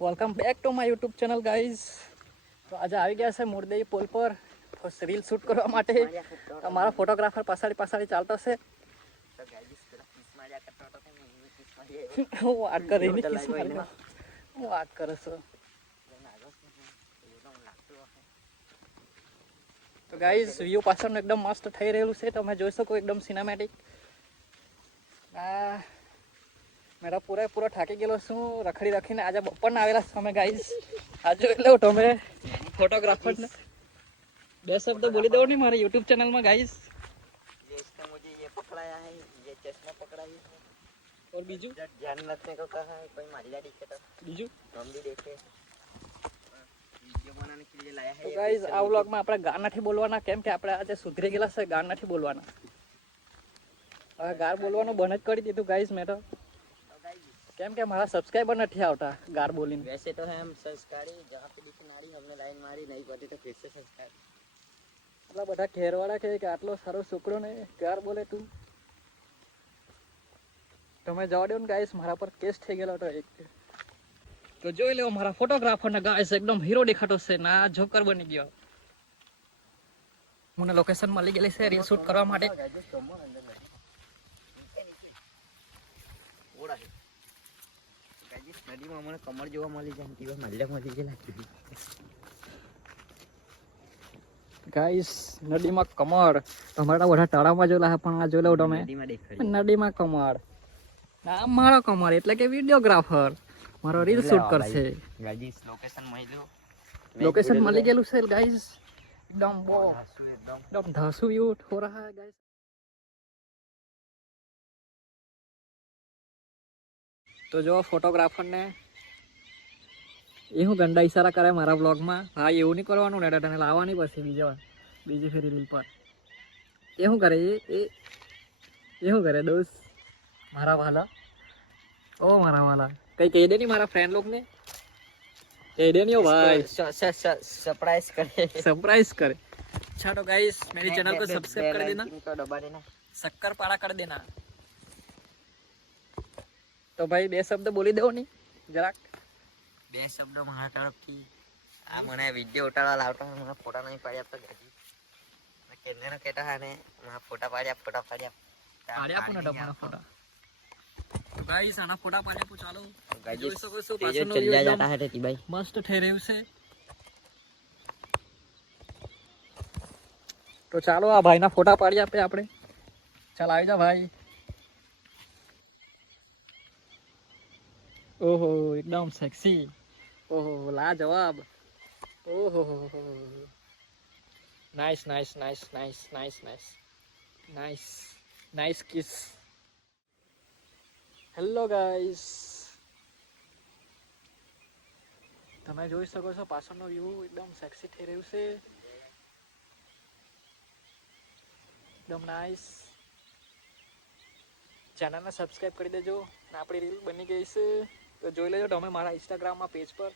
Welcome back to my YouTube channel guys. તો આજે આવી ગયા છે મોરદેવી પોલ પર રીલ શૂટ કરવા માટે. અમારા ફોટોગ્રાફર પાછાડી ચાલતો છે. હું વાત કરે છો? તો ગાઈઝ વ્યૂ પાછળનું એકદમ મસ્ત થઈ રહેલું છે. તમે જોઈ શકો એકદમ સિનેમેટિક. મેં પૂરો થાકી ગયેલો છું રખડી રખીને. આજે બપોરના આવેલા છે અમે ગાઈઝ. આજે એટલે તમે ફોટોગ્રાફરને બે શબ્દ બોલી દો નહીં મારી યુટ્યુબ ચેનલમાં ગાઈઝ. मुझे ये पकड़ाया है, ये चश्मा पकड़ा है और बीजू ध्यान रखने को कहा है, कोई मारिया दिखे तो બીજું हम भी देखे वीडियो बनाने के लिए लाया है. તો ગાઈઝ આ વ્લોગમાં આપણે ગાર નથી બોલવાના, કેમ કે આપણે આજે સુધરી ગયેલા છે. ગાર નથી બોલવાના. હવે ગાર બોલવાનું બંધ જ કરી દીધું ગાઈઝ મેં તો, કેમ કે મારા સબસ્ક્રાઈબર નથી આવતા ગાર બોલીને. वैसे तो है हम संस्कारी, जहाँ पे दिखी नारी हमने लाइन मारी, नहीं पड़ी तो फिर से संस्कार. એટલા બધા ઘેરવાળા કહે કે આટલો સારો છોકરો ને ગાર બોલે તું. તમે જવા દો ને ગાઈસ, મારા પર કેસ થઈ ગયેલો હતો એક. તો જોઈ લેવો મારા ફોટોગ્રાફર ને ગાઈસ, એકદમ હીરો દેખાતો છે ના જોકર બની ગયો. મને લોકેશન મળી ગયેલી છે રીલ શૂટ કરવા માટે. નદીમાં મને કમર જોવા મળી જાય, મલ્યા મળી ગયેલા ગાઈસ. નદીમાં કમળ તમારા બધા તળાવમાં જોયેલા પણ આ જોઈ લો તમે નદીમાં કમળ. ના મારો કમળ એટલે કે વિડીયોગ્રાફર મારો રીલ શૂટ કરશે. લોકેશન મળી ગયેલું છે ગાઈસ. एकदम धांसू व्यू हो रहा है गाइस. तो जो फोटोग्राफर ने એવું ગંડા ઈશારા કરે મારા બ્લોગમાં. હા એવું નહીં કરવાનું ને, તને લાવવાની પડશે બીજી ફેરી રીલ પર. એ શું કરે એ શું કરે દોસ્ત મારા વાલા? ઓ મારા વાલા કઈ કહી દે નહીં મારા ફ્રેન્ડ લોક ને. કહી દે નહીં ભાઈ, सरप्राइज करे. अच्छा तो गाइस मेरी चैनल को सब्सक्राइब कर देना, दबा देना, शक्कर पारा कर देना. तो भाई બે શબ્દ બોલી દેવો નહીં જરાક. બે શબ્દો મારા તરફથી. આ મને વિડીયો ઉતારવા લાવતા મને ફોટા નહીં પાડ્યા તો ગાજી કેને કહેતા હા ને મારા ફોટા પાડ્યા પાડ્યા પણ તમારા ફોટા. તો ગાઈસ આના ફોટા પાડ્યા ચાલો. જોઈ શકો છો તેજો પાછળનો ચલ્યા view જાતા હે તી ભાઈ મસ્ત થઈ રહ્યું છે. તો ચાલો આ ભાઈના ફોટા પાડી આપે આપણે. ચાલ આવી જા ભાઈ. ઓહો એકદમ સેક્સી. ઓહો લાજવાબ. ઓહો nice nice nice nice nice nice nice nice kiss. Hello guys, તમે જોઈ શકો છો પાછળનો વ્યૂ એકદમ સેક્સી થઈ રહ્યું છે. એકદમ નાઇસ. ચેનલને સબસ્ક્રાઈબ કરી દેજો. આપણી રીલ બની ગઈ છે તો જોઈ લેજો તમે મારા ઇન્સ્ટાગ્રામમાં પેજ પર.